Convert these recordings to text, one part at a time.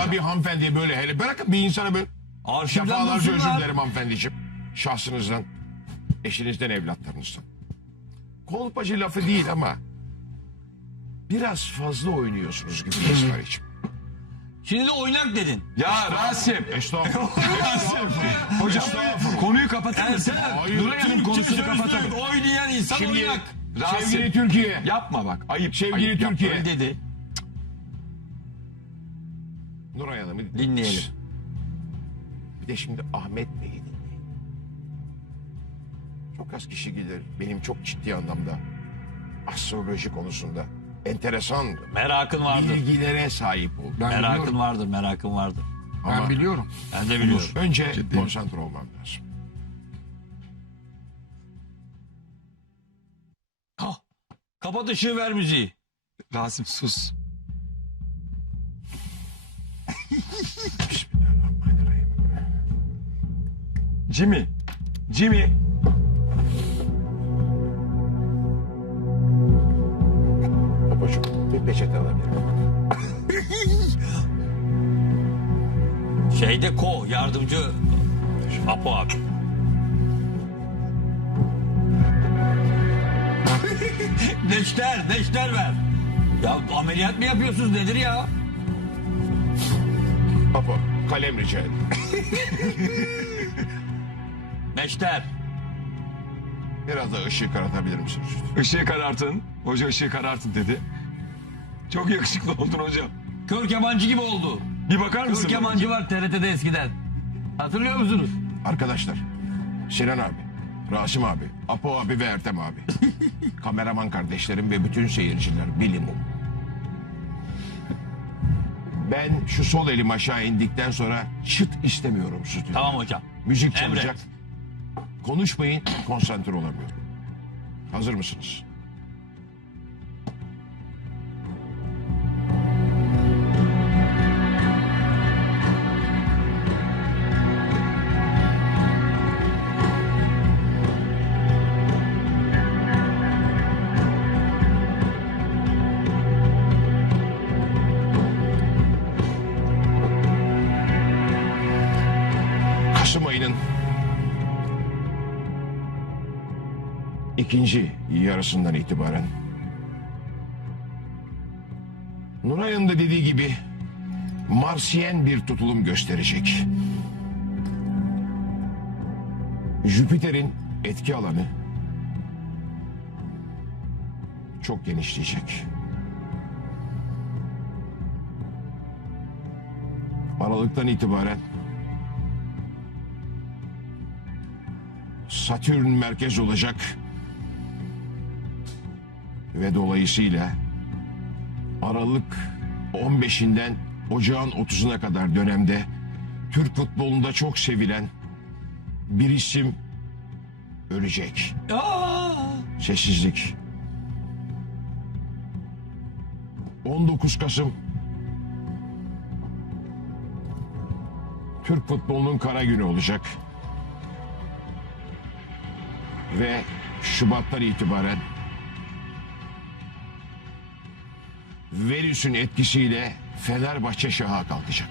Vallahi bir hanımefendiye böyle hele bırakın bir insana böyle Arşivden defalarca özür bulsunlar. dilerim hanımefendiciğim. Şahsınızdan, eşinizden, evlatlarınızdan. Kolpacı lafı değil ama biraz fazla oynuyorsunuz gibi resmen için. Şimdi de oynak dedin. Ya Rasim. Estağfurullah. Hocam konuyu kapatır mısın? Hayır. Nuray Hanım konusunu kapatalım. oynayan insan Şimdi oynak. sevgili Rasim. Türkiye, Yapma bak ayıp. sevgili ayıp, yapma. Türkiye. Öyle dedi. Nuray Hanım'ı Dinleyelim. Bir de şimdi Ahmet Bey'i dinleyin. Çok az kişi gelir benim çok ciddi anlamda astroloji konusunda enteresan Merakın vardır. bilgilere sahip oldu. Ben Merakın biliyorum. vardır, merakın vardır. Ama Ben biliyorum. Ben de biliyorum. önce konsantre olmam lazım. Ha, kapat ışığı ver müziği. Rasim sus. Bismillahirrahmanirrahim. Jimmy. Jimmy. Babacığım bir peçete alabilirim. Şeyde ko, yardımcı Apo abi. neşter, neşter ver. Ya ameliyat mı yapıyorsunuz nedir ya? Apo kalem rica ederim. Neşter. Biraz da ışığı karatabilir misiniz? Işığı karartın. Hoca ışığı karartın dedi. Çok yakışıklı oldun hocam. Kör kemancı gibi oldu. Bir bakar Kör mısın? kemancı var TRT'de eskiden. Hatırlıyor musunuz? Arkadaşlar Sinan abi, Rasim abi, Apo abi ve Ertem abi. Kameraman kardeşlerim ve bütün seyirciler bilin. Ben şu sol elim aşağı indikten sonra çıt istemiyorum stüdyoda. Tamam hocam. Müzik çalacak. Konuşmayın, konsantre olamıyorum. Hazır mısınız? İkinci yarısından itibaren Nuray'ın da dediği gibi Marsiyen bir tutulum gösterecek. Jüpiter'in etki alanı çok genişleyecek. Aralıktan itibaren Satürn merkez olacak. Ve dolayısıyla Aralık 15'inden Ocağın 30'una kadar dönemde Türk futbolunda çok sevilen bir isim ölecek. Aa! Sessizlik. 19 Kasım Türk futbolunun kara günü olacak. Ve Şubat'tan itibaren Venüs'ün etkisiyle Fenerbahçe şaha kalkacak.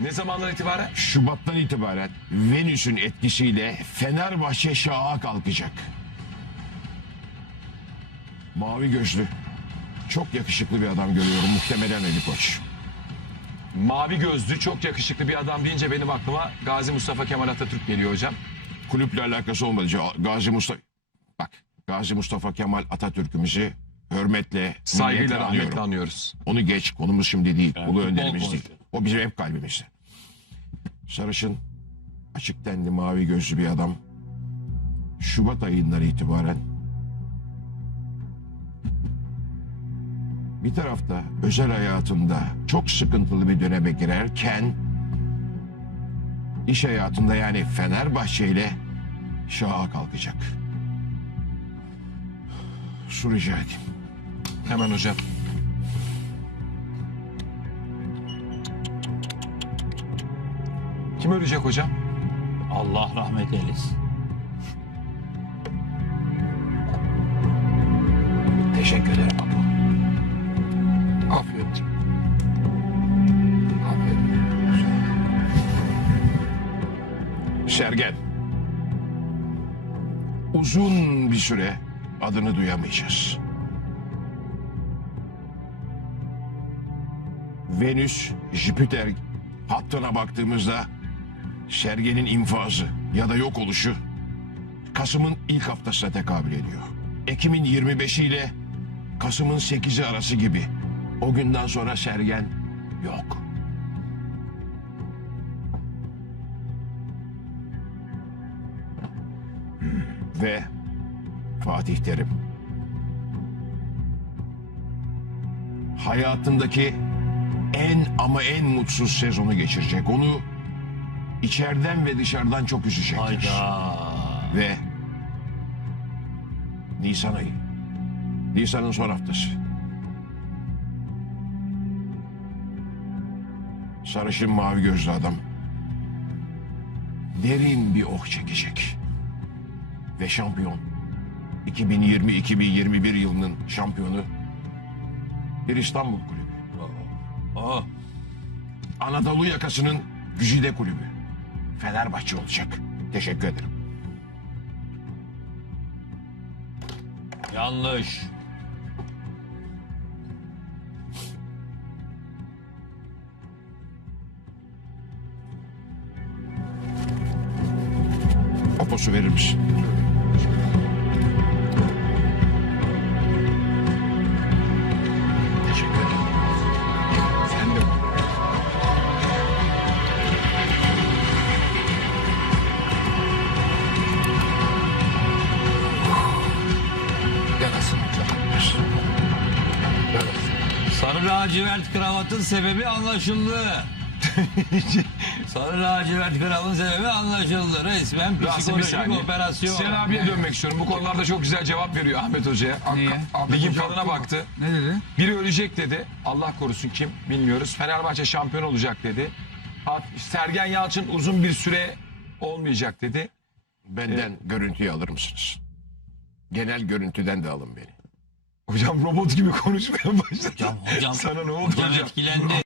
Ne zamandan itibaren? Şubat'tan itibaren Venüs'ün etkisiyle Fenerbahçe şaha kalkacak. Mavi gözlü, çok yakışıklı bir adam görüyorum muhtemelen Ali Koç. Mavi gözlü çok yakışıklı bir adam deyince benim aklıma Gazi Mustafa Kemal Atatürk geliyor hocam. Kulüple alakası olmadı. Gazi Mustafa, bak Gazi Mustafa Kemal Atatürk'ümüzü hürmetle, Saygıyla minnetle rahmetle anıyorum. anıyoruz. Onu geç, konumuz şimdi değil. Ulu futbol önderimiz değil. konuşuyor. O bizim hep kalbimizde. Sarışın, açık tenli, mavi gözlü bir adam. Şubat ayından itibaren bir tarafta özel hayatında çok sıkıntılı bir döneme girerken iş hayatında yani Fenerbahçe ile şaha kalkacak. Su rica edeyim. Hemen hocam. Kim ölecek hocam? Allah rahmet eylesin. Teşekkür ederim baba. Afiyet. Afiyet. Sergen. Uzun bir süre adını duyamayacağız. Venüs, Jüpiter hattına baktığımızda Sergen'in infazı ya da yok oluşu Kasım'ın ilk haftasına tekabül ediyor. Ekim'in 25'i ile Kasım'ın 8'i arası gibi. O günden sonra Sergen yok. Ve Fatih Terim. Hayatındaki en ama en mutsuz sezonu geçirecek. Onu içeriden ve dışarıdan çok üzecektir. Hayda. Ve Nisan ayı. Nisan'ın son haftası. Sarışın mavi gözlü adam derin bir oh çekecek. Ve şampiyon 2020-2021 yılının şampiyonu bir İstanbul kulübü. Oh. Anadolu yakasının güzide kulübü. Fenerbahçe olacak. Teşekkür ederim. Yanlış. O posu verir misin? Lacivert kravatın sebebi anlaşıldı. Sarı lacivert kravatın sebebi anlaşıldı. Resmen Rasim bir psikolojik saniye. operasyon. Sinan abiye dönmek istiyorum. Bu konularda çok güzel cevap veriyor Ahmet Hoca'ya. Ak- Niye? Ligin falına baktı. Ne dedi? Biri ölecek dedi. Allah korusun kim bilmiyoruz. Fenerbahçe şampiyon olacak dedi. Hat- Sergen Yalçın uzun bir süre olmayacak dedi. Benden görüntüyü alır mısınız? Genel görüntüden de alın beni. Hocam robot gibi konuşmaya başladı. Hocam, hocam, Sana ne oldu hocam hocam? etkilendi.